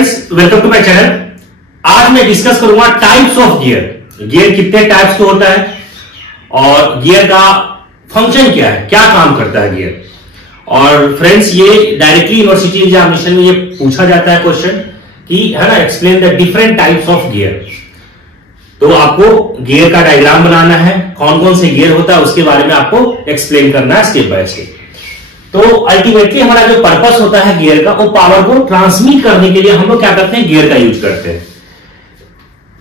Friends, welcome to my channel. आज मैं discuss करूंगा टाइप्स ऑफ गियर। गियर कितने टाइप्स का होता है और गियर का फंक्शन क्या है, क्या काम करता है गियर। और फ्रेंड्स, ये डायरेक्टली यूनिवर्सिटी एग्जामिनेशन में ये पूछा जाता है क्वेश्चन कि है ना, explain the different types of gear. तो आपको गियर का डायग्राम बनाना है, कौन कौन से गियर होता है उसके बारे में आपको एक्सप्लेन करना है स्टेप बाय स्टेप। तो अल्टीमेटली हमारा जो पर्पस होता है गियर का, वो पावर को ट्रांसमिट करने के लिए हम लोग क्या करते हैं, गियर का यूज करते हैं।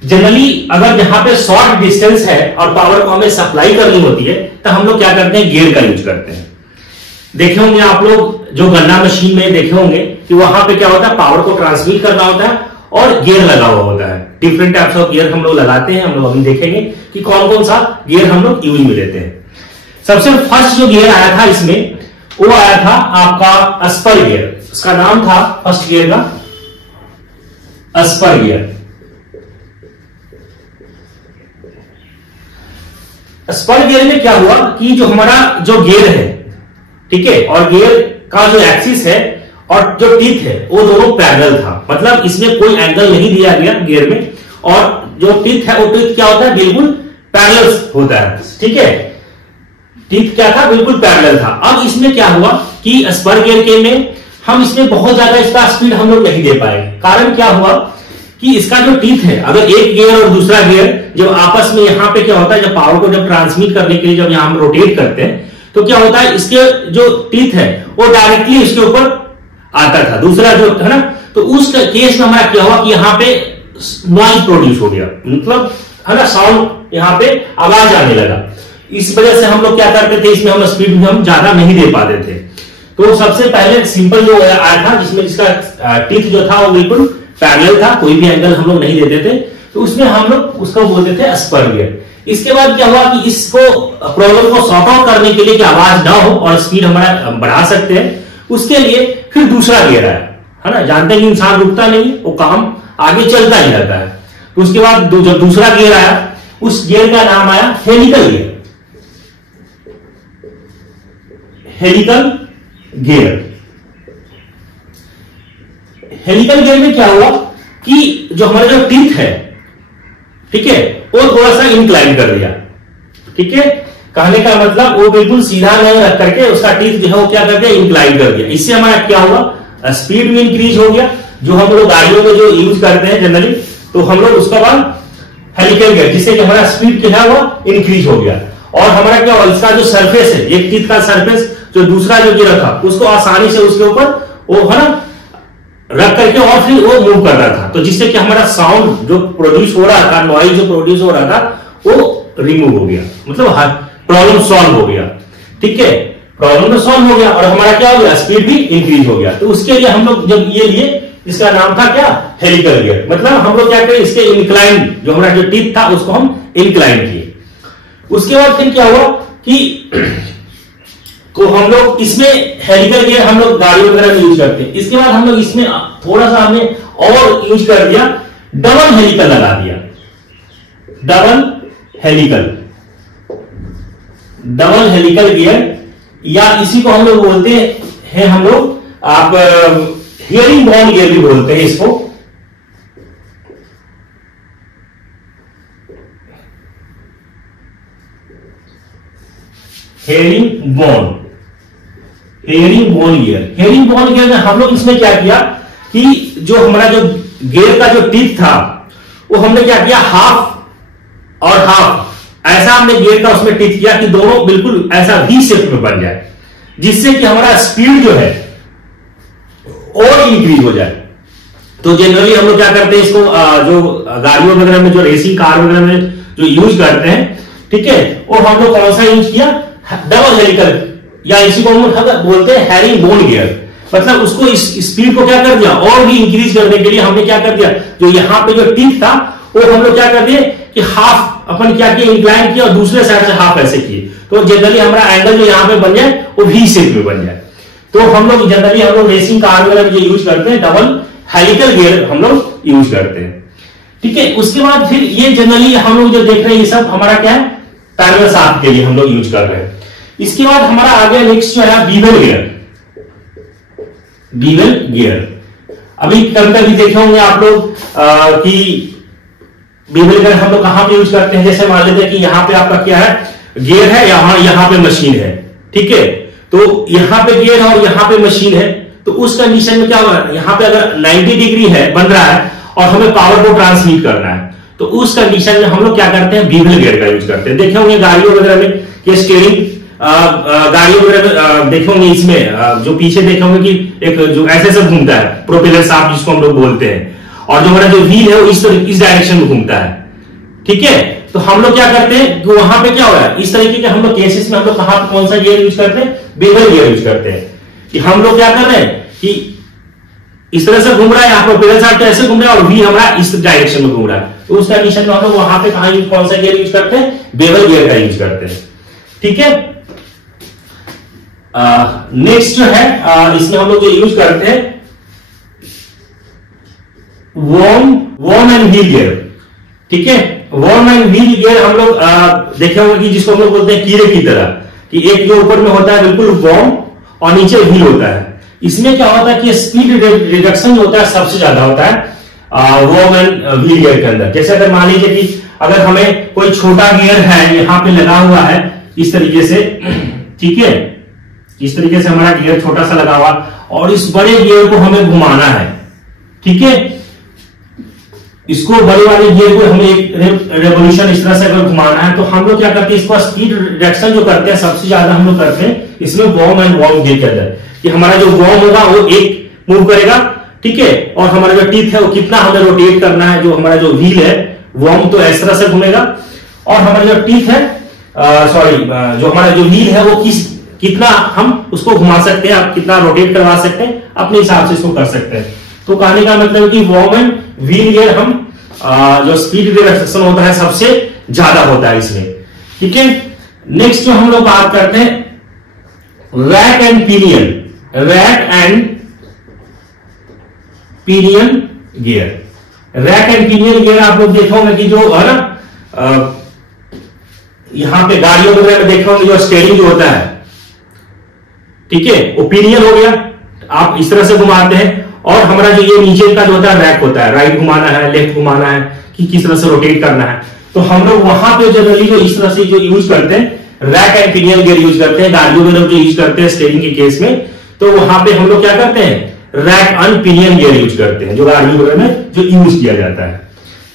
जनरली अगर जहां पे शॉर्ट डिस्टेंस है और पावर को हमें सप्लाई करनी होती है तो हम लोग क्या करते हैं, गियर का यूज करते हैं। देखे होंगे आप लोग जो गन्ना मशीन में देखे होंगे कि वहां पे क्या होता है, पावर को ट्रांसमिट करना होता है और गियर लगा हुआ होता है। डिफरेंट टाइप्स ऑफ गियर हम लोग लगाते हैं। हम लोग अभी देखेंगे कि कौन कौन सा गियर हम लोग यूज में लेते हैं। सबसे फर्स्ट जो गियर आया था इसमें, वो आया था आपका स्पर गियर। उसका नाम था फर्स्ट गियर का स्पर गियर। स्पर गियर में क्या हुआ कि जो हमारा जो गियर है, ठीक है, और गियर का जो एक्सिस है और जो टीथ है वो दोनों पैरेलल था। मतलब इसमें कोई एंगल नहीं दिया गया गियर में, और जो टीथ है वो टीथ क्या होता है, बिल्कुल पैरेलल होता है। ठीक है, टीथ क्या था, बिल्कुल पैरेलल था। अब इसमें क्या हुआ कि स्पर गियर के में हम इसमें बहुत ज्यादा इसका स्पीड हम लोग नहीं दे पाए। कारण क्या हुआ कि इसका जो टीथ है, अगर एक गियर और दूसरा गियर जब आपस में यहां पे क्या होता है, जब पावर को जब ट्रांसमिट करने के लिए जब यहां हम रोटेट करते हैं तो क्या होता है, इसके जो टीथ है वो डायरेक्टली इसके ऊपर आता था, दूसरा जो है ना। तो उस केस में हमारा क्या हुआ कि यहां पे नॉइज प्रोड्यूस हो गया, मतलब है ना, साउंड यहां पे आवाज आने लगा। इस वजह से हम लोग क्या करते थे, इसमें हम स्पीड भी हम ज्यादा नहीं दे पाते थे। तो सबसे पहले सिंपल जो आया था, जिसमें इसका टीथ जो था वो बिल्कुल पैरेलल था, कोई भी एंगल हम लोग नहीं देते थे, तो उसमें हम लोग उसको बोलते थे स्पर गियर। इसके बाद क्या हुआ कि इसको प्रॉब्लम को सॉर्ट आउट करने के लिए कि आवाज ना हो और स्पीड हमारा बढ़ा सकते हैं, उसके लिए फिर दूसरा गियर आया, है ना। जानते हैं कि इंसान रुकता नहीं, वो काम आगे चलता ही रहता है। तो उसके बाद जब दूसरा गियर आया, उस गियर का नाम आया helical gear. Helical gear. Helical gear में क्या हुआ कि जो हमारे जो टीथ है, ठीक है, वो थोड़ा सा इंक्लाइन कर दिया। ठीक है, कहने का मतलब वो बिल्कुल सीधा नहीं रख करके उसका टीथ जो है वो क्या कर दिया, इंक्लाइन कर दिया। इससे हमारा क्या हुआ, स्पीड भी इंक्रीज हो गया। जो हम लोग गाड़ियों में जो यूज करते हैं जनरली, तो हम लोग उसका बाद हेलिकल गियर, जिससे कि हमारा स्पीड जो है वो इंक्रीज हो गया। और हमारा क्या हुआ, इसका जो सरफेस है, एक टीथ का सरफेस जो दूसरा जो गियर था उसको आसानी से उसके ऊपर वो है ना रख करके और फिर वो मूव कर रहा था। तो जिससे कि हमारा साउंड जो प्रोड्यूस हो रहा था, नॉइज जो प्रोड्यूस हो रहा था, वो रिमूव हो गया। मतलब प्रॉब्लम सॉल्व हो गया। ठीक है, प्रॉब्लम तो सॉल्व हो गया और हमारा क्या हो गया, स्पीड भी इंक्रीज हो गया। तो उसके लिए हम लोग जब ये लिए, इसका नाम था क्या, हेलिकल गियर। मतलब हम लोग क्या करें, इसके इंक्लाइन जो हमारा जो टीथ था उसको हम इंक्लाइन किए। उसके बाद फिर क्या हुआ कि तो हम लोग इसमें हेलिकल गियर हम लोग गाड़ी वगैरह में यूज करते हैं। इसके बाद हम लोग इसमें थोड़ा सा हमने और यूज कर दिया, डबल हेलिकल लगा दिया। डबल हेलिकल गियर, या इसी को हम लोग बोलते हैं हम लोग, आप हियरिंग बॉन्ड गियर भी बोलते हैं इसको। Hearing bond gear. Hearing bond gear में हम लोग इसमें क्या किया कि जो हमारा जो गियर का जो टीथ था वो हमने क्या किया, हाफ और हाफ ऐसा हमने गियर का उसमें टीथ किया कि दोनों बिल्कुल ऐसा वी शेप में बन जाए, जिससे कि हमारा स्पीड जो है और इंक्रीज हो जाए। तो जनरली हम लोग क्या करते हैं, इसको जो गाड़ियों वगैरह में, जो रेसिंग कार वगैरह में जो यूज करते हैं, ठीक है, वो हम लोग कौन सा यूज किया, डबल हेलिकल, या इसी को हम बोलते हैं हेरिंग बोन गियर। मतलब उसको इस स्पीड को क्या कर दिया, और भी इंक्रीज करने के लिए हमने क्या कर दिया, जो यहां पे जो टीथ था वो हम लोग क्या कर दिए कि हाफ अपन क्या किया, इंक्लाइन किया और दूसरे साइड से हाफ ऐसे किए। तो जनरली हमारा एंगल जो यहां पे बन जाए वो वी शेप में बन जाए। तो हम लोग जनरली हम लोग रेसिंग कार वगैरह में जो यूज करते हैं, डबल हेलिकल गियर हम लोग यूज करते हैं। ठीक है, उसके बाद फिर ये जनरली हम लोग जो देख रहे हैं ये सब हमारा क्या है, पैरेलल शाफ्ट के लिए हम लोग यूज कर रहे हैं। इसके बाद हमारा आगे नेक्स्ट जो है बीवल गियर। अभी कभी कभी देखे होंगे आप लोग कि बेवल गियर हम लोग कहां पे यूज करते हैं, जैसे मान लेते हैं कि यहाँ पे आपका क्या है, गियर है, यहाँ पे मशीन है, ठीक है। तो यहाँ पे गियर है और यहाँ पे मशीन है, तो उस कंडीशन में क्या होगा, यहाँ पे अगर 90 डिग्री है बन रहा है और हमें पावर को ट्रांसमिट करना है, तो उस कंडीशन में हम लोग क्या करते हैं, बीवल गियर का यूज करते हैं। देखे होंगे गाड़ियों वगैरह में कि स्टीयरिंग, गाड़ियों वगैरह में देखे होंगे, इसमें जो पीछे देखे होंगे कि एक जो ऐसे घूमता है, प्रोपेलर शाफ्ट जिसको हम लोग बोलते हैं, और जो हमारा जो व्हील है वो इस डायरेक्शन में घूमता है, ठीक है। तो हम लोग क्या करते हैं कि वहां पे क्या हो रहा है, इस तरीके के हम लोग केसेस में हम लोग कहां कौन सा गियर यूज करते हैं, बेवल गियर यूज करते हैं। कि हम लोग क्या कर रहे हैं कि इस तरह से घूम रहा है, यहाँ पर प्रोपेलर शाफ्ट ऐसे घूम रहा है और व्हील हमारा इस डायरेक्शन में घूम रहा है, तो उस कंडीशन में हम लोग वहां पे कौन सा गियर यूज करते हैं, बेवल गियर का यूज करते हैं, ठीक है। नेक्स्ट जो है इसमें हम लोग जो यूज करते हैं वॉर्म एंड व्हील गियर, ठीक है। वॉर्म एंड व्हील गियर हम लोग देखे होंगे कि जिसको हम लोग बोलते हैं कीड़े की तरह, कि एक जो ऊपर में होता है बिल्कुल वॉर्म और नीचे व्हील होता है। इसमें क्या होता है कि स्पीड रिडक्शन जो होता है सबसे ज्यादा होता है वॉर्म एंड व्हील गियर के अंदर। जैसे अगर मान लीजिए कि अगर हमें कोई छोटा गियर है यहां पे लगा हुआ है इस तरीके से, ठीक है, इस तरीके से हमारा गियर छोटा सा लगा हुआ और इस बड़े गियर को हमें घुमाना है, ठीक है। इसको बड़े वाले गियर को हमें एक रेवोल्यूशन इस तरह से अगर घुमाना है, तो हम लोग क्या करते हैं, इसको स्पीड रिडक्शन जो करते हैं सबसे ज्यादा हम लोग करते हैं इसमें वॉर्म एंड वॉर्म गियर के अंदर, कि हमारा जो वॉर्म होगा वो एक मूव करेगा, ठीक है, और हमारा जो टीथ है वो कितना हमें रोटेट करना है, जो हमारा जो व्हील है वॉर्म तो इस तरह से घूमेगा, और हमारा जो टीथ है जो हमारा जो व्हील है वो कितना हम उसको घुमा सकते हैं, आप कितना रोटेट करवा सकते हैं, अपने हिसाब से इसको कर सकते हैं। तो कहने का मतलब है कि वॉर्म एंड व्हील गियर हम जो स्पीड रिडक्शन होता है सबसे ज्यादा होता है इसमें, ठीक है। नेक्स्ट जो हम लोग बात करते हैं rack and pinion, rack and pinion gear. Rack and pinion gear आप लोग देखा होंगे कि जो है ना यहां पे गाड़ियों वगैरह में देखा होंगे जो स्टीयरिंग जो होता है, ठीक है, वो पिनियन हो गया, आप इस तरह से घुमाते हैं, और हमारा जो ये नीचे का जो होता है रैक होता है, राइट घुमाना है, लेफ्ट घुमाना है, कि किस तरह से रोटेट करना है। तो हम लोग वहां पे जनरली जो इस तरह से जो यूज करते हैं rack and pinion gear use करते हैं, गाड़ियों में जो यूज करते हैं स्टीयरिंग के केस में, तो वहां पे हम लोग क्या करते हैं rack and pinion gear use करते हैं, जो गाड़ियों वगैरह में जो यूज किया जाता है,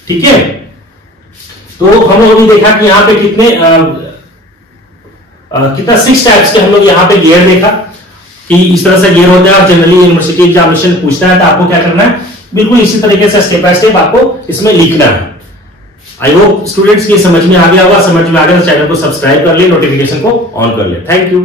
ठीक है। तो हम लोग भी देखा कि यहाँ पे कितना 6 टाइप्स के हम लोग यहाँ पे गियर देखा कि इस तरह से गियर होता है, और जनरली यूनिवर्सिटी एग्जामिनेशन पूछता है तो आपको क्या करना है, बिल्कुल इसी तरीके से स्टेप बाय स्टेप आपको इसमें लिखना है। आई होप स्टूडेंट्स की समझ में आ गया होगा, समझ में आ गया तो चैनल को सब्सक्राइब कर ले, नोटिफिकेशन को ऑन कर ले। Thank you.